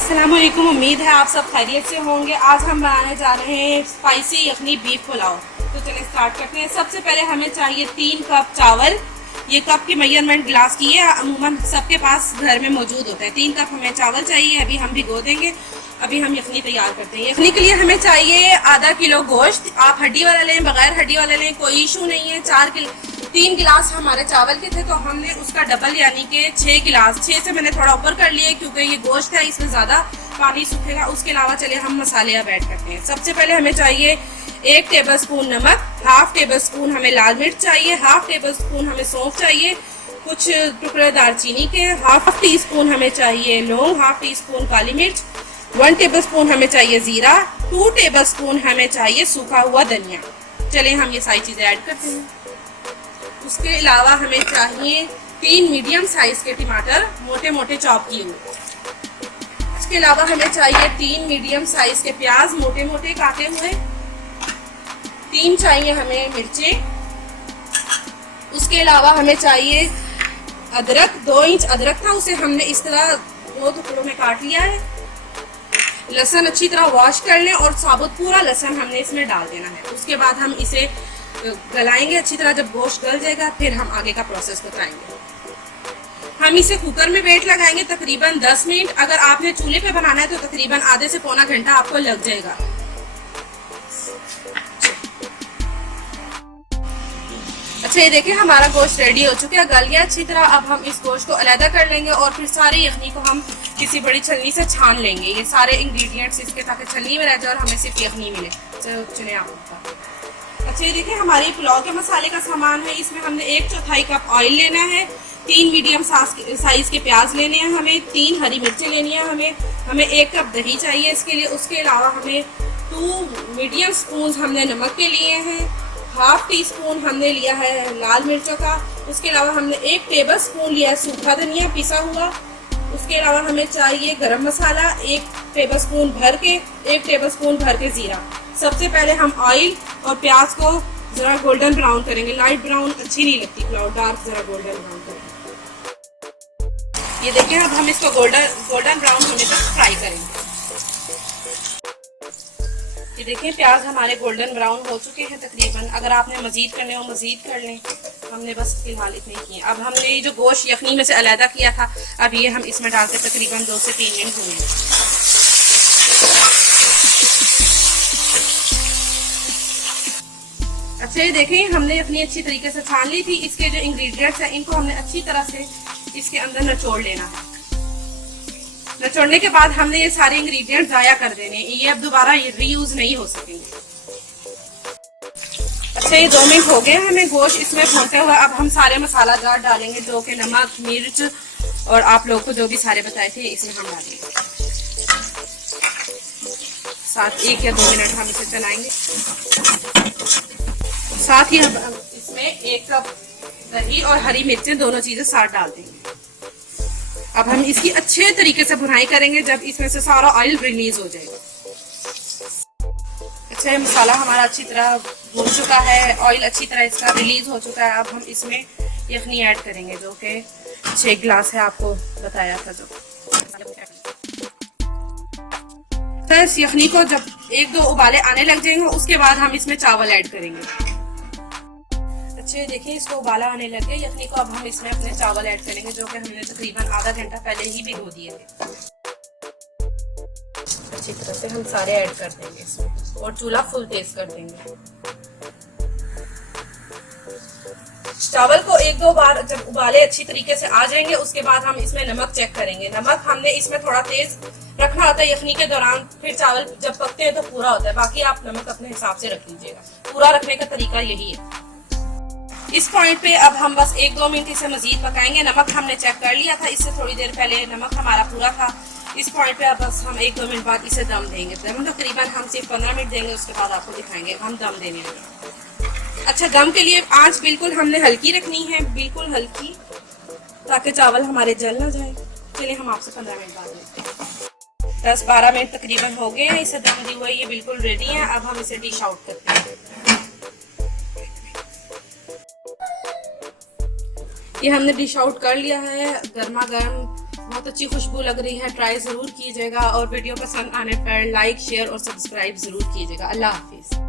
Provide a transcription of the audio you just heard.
अस्सलामुअलैकुम, उम्मीद है आप सब खैरियत से होंगे। आज हम बनाने जा रहे हैं स्पाइसी यखनी बीफ पुलाव। तो चलिए स्टार्ट करते हैं। सबसे पहले हमें चाहिए 3 कप चावल। ये कप की मेजरमेंट ग्लास की है, अमूमन सबके पास घर में मौजूद होता है। 3 कप हमें चावल चाहिए। अभी हम भिगो देंगे। अभी हम यखनी तैयार करते हैं। यखनी के लिए हमें चाहिए आधा किलो गोश्त। आप हड्डी वाला लें, बगैर हड्डी वाला लें, कोई इशू नहीं है। 3 गिलास हमारे चावल के थे तो हमने उसका डबल यानी कि 6 गिलास, 6 से मैंने थोड़ा ऊपर कर लिया क्योंकि ये गोश्त है, इसमें ज़्यादा पानी सूखेगा। उसके अलावा चलिए हम मसाले अब ऐड करते हैं। सबसे पहले हमें चाहिए 1 टेबलस्पून नमक, हाफ टेबल स्पून हमें लाल मिर्च चाहिए, हाफ टेबल स्पून हमें सौंफ चाहिए, कुछ टुकड़े दालचीनी के, हाफ टी स्पून हमें चाहिए लौंग, हाफ टी स्पून काली मिर्च, 1 टेबल स्पून हमें चाहिए जीरा, 2 टेबल स्पून हमें चाहिए सूखा हुआ धनिया। चलिए हम ये सारी चीज़ें ऐड करते हैं। उसके अलावा हमें चाहिए 3 मीडियम साइज के टमाटर मोटे मोटे चॉप किए हुए। इसके अलावा हमें चाहिए 3 मीडियम साइज के प्याज मोटे मोटे काटे हुए। 3 चाहिए हमें मिर्चें। उसके अलावा हमें चाहिए अदरक, 2 इंच अदरक था, उसे हमने इस तरह 2 टुकड़ों में काट लिया है। लहसुन अच्छी तरह वॉश कर लें और साबुत पूरा लहसुन हमने इसमें डाल देना है। उसके बाद हम इसे गलाएंगे अच्छी तरह। जब गोश्त गल जाएगा फिर हम आगे का प्रोसेस बताएंगे। हम इसे कुकर में वेट लगाएंगे तकरीबन 10 मिनट। अगर आपने चूल्हे पे बनाना है तो तकरीबन आधे से पौना घंटा आपको लग जाएगा। अच्छा, ये देखिए हमारा गोश्त रेडी हो चुका है, गल गया अच्छी तरह। अब हम इस गोश्त को अलग कर लेंगे और फिर सारी यखनी को हम किसी बड़ी छलनी से छान लेंगे। ये सारे इंग्रेडिएंट्स इसके ताकि छलनी में रह जाए और हमें सिर्फ यखनी मिले। चलिए आपका। अच्छा, ये देखिए हमारी पुलाव के मसाले का सामान है। इसमें हमने 1/4 कप ऑयल लेना है, 3 मीडियम साइज के प्याज लेने हैं हमें, 3 हरी मिर्चें लेनी है हमें 1 कप दही चाहिए इसके लिए। उसके अलावा हमें 2 मीडियम स्पून हमने नमक के लिए हैं, हाफ टी स्पून हमने लिया है लाल मिर्चों का। उसके अलावा हमने 1 टेबल स्पून लिया है सूखा धनिया पिसा हुआ। उसके अलावा हमें चाहिए गरम मसाला 1 टेबल स्पून भर के, 1 टेबल स्पून भर के जीरा। सबसे पहले हम ऑयल और प्याज को जरा गोल्डन ब्राउन करेंगे। लाइट ब्राउन अच्छी नहीं लगती पुलाव, डार्क जरा गोल्डन ब्राउन करेंगे। ये देखिए अब हम इसको गोल्डन ब्राउन होने तक फ्राई करेंगे। ये देखिए प्याज हमारे गोल्डन ब्राउन हो चुके हैं तकरीबन। अगर आपने मजीद करने हो मजीद कर लें, हमने बस फिलहाल इतने किए। अब हमने ये जो गोश्त यखनी में से अलहदा किया था, अब ये हम इसमें डाल के तकरीबन 2 से 3 मिनट भूनेंगे। अच्छा, ये देखें हमने यखनी अच्छी तरीके से छान ली थी। इसके जो इंग्रेडिएंट्स हैं इनको हमने अच्छी तरह से इसके अंदर निचोड़ लेना है। निचोड़ने के बाद हमने ये सारे इंग्रेडिएंट्स ज़ाया कर देने, ये अब दोबारा रीयूज नहीं हो सकेंगे। अच्छा, ये 2 मिनट हो गए हमें गोश्त इसमें भूनते हुए। अब हम सारे मसाला जार डालेंगे जो कि नमक, मिर्च और आप लोग को जो भी सारे बताए थे इसे हम डालेंगे। साथ 1 या 2 मिनट हम इसे चलाएंगे। साथ ही हम इसमें 1 कप दही और हरी मिर्चें दोनों चीजें साथ डाल देंगे। अब हम इसकी अच्छे तरीके से भुनाई करेंगे जब इसमें से सारा ऑयल रिलीज हो जाएगा। अच्छा, ये मसाला हमारा अच्छी तरह भून चुका है, ऑयल अच्छी तरह इसका रिलीज हो चुका है। अब हम इसमें यखनी ऐड करेंगे जो कि 6 गिलास है, आपको बताया था जो। इस यखनी को जब 1-2 उबाले आने लग जाएंगे उसके बाद हम इसमें चावल ऐड करेंगे। अच्छे देखिए इसको उबाला आने लगे यखनी को। अब हम इसमें अपने चावल ऐड करेंगे जो कि हमने तकरीबन आधा घंटा पहले ही भिगो दिए थे। अच्छी तरह से हम सारे ऐड कर देंगे इसमें और चूल्हा फुल तेज कर देंगे। चावल को 1-2 बार जब उबाले अच्छी तरीके से आ जाएंगे उसके बाद हम इसमें नमक चेक करेंगे। नमक हमने इसमें थोड़ा तेज रखना होता है यखनी के दौरान, फिर चावल जब पकते हैं तो पूरा होता है। बाकी आप नमक अपने हिसाब से रख लीजिएगा। पूरा रखने का तरीका यही है। इस पॉइंट पे अब हम बस 1-2 मिनट इसे मजीद पकाएंगे। नमक हमने चेक कर लिया था इससे थोड़ी देर पहले, नमक हमारा पूरा था। इस पॉइंट पे अब बस हम 1-2 मिनट बाद इसे दम देंगे। दम तकरीबन हम सिर्फ 15 मिनट देंगे, उसके बाद आपको दिखाएंगे हम दम देने लगे। अच्छा, दम के लिए आंच बिल्कुल हमने हल्की रखनी है, बिल्कुल हल्की, ताकि चावल हमारे जल ना जाए। चलिए हम आपसे 15 मिनट बाद मिलते हैं। 10-12 मिनट तकरीबन हो गए हैं इसे दम दिए हुए, ये बिल्कुल रेडी है। अब हम इसे डिश आउट करते हैं। ये हमने डिश आउट कर लिया है, गर्मा गर्म, बहुत अच्छी खुशबू लग रही है। ट्राई ज़रूर कीजिएगा और वीडियो पसंद आने पर लाइक, शेयर और सब्सक्राइब ज़रूर कीजिएगा। अल्लाह हाफिज़।